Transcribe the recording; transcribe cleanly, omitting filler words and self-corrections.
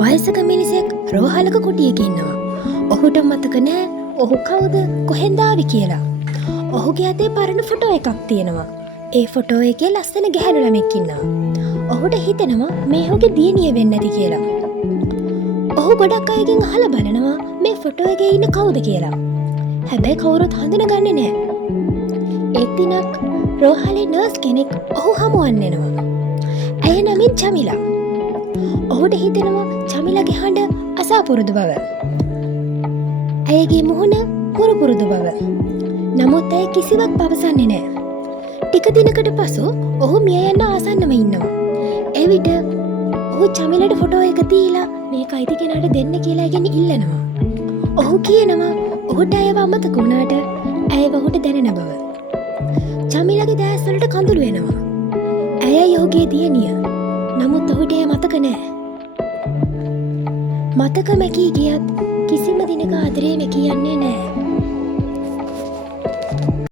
වයසක මිනිසෙක් රෝහලක කුටියක ඉන්නවා. ඔහුට මතක නෑ ඔහු කවුද කොහෙන්ද ආවේ කියලා. ඔහුගේ අතේ පරණ ෆොටෝ එකක් තියෙනවා. ඒ ෆොටෝ එකේ ලස්සන ගැහැණු ළමෙක් ඉන්නවා. ඔහුට හිතෙනවා මේ ඔහුගේ දියණිය වෙන්න ඇති කියලා. ඔහු ගොඩක් අයගෙන් අහලා බලනවා මේ ෆොටෝ එකේ ඉන්න කවුද කියලා. හැබැයි කවුරුත් හඳුනගන්නේ නෑ. එක් දිනක් රෝහලේ නර්ස් කෙනෙක් ඔහු හමුවන් වෙනවා. ඇය නමින් චමිලා. ඔහුට හිතෙනවා චමිලාගේ හඬ අසාපුරුදු බව. ඇයගේ මුහුණ පුරුපුරුදු බව. නමුත් ඇය කිසිවක් පවසන්නේ නෑ. ටික දිනකට පසු ඔහු මිය යන්න ආසන්නම ඉන්නවා. එවිට ඔහු චමිලට ෆොටෝ එක දීලා මේක අයිති කෙනාට දෙන්න කියලා ඉගෙන ඉල්ලනවා. ඔහු කියනවා ඔහුට ඇයව අමතක වුණාට ඇයව ඔහුට දැනෙන බව. චමිලගේ දැස්වලට කඳුළු වෙනවා. ඇය ඔහුගේ දියණිය. නමුත් ඔහුට එය මතක නෑ. මතක මැකී ගියත් කිසිම දිනක ආදරේ මැකී යන්නේ නෑ.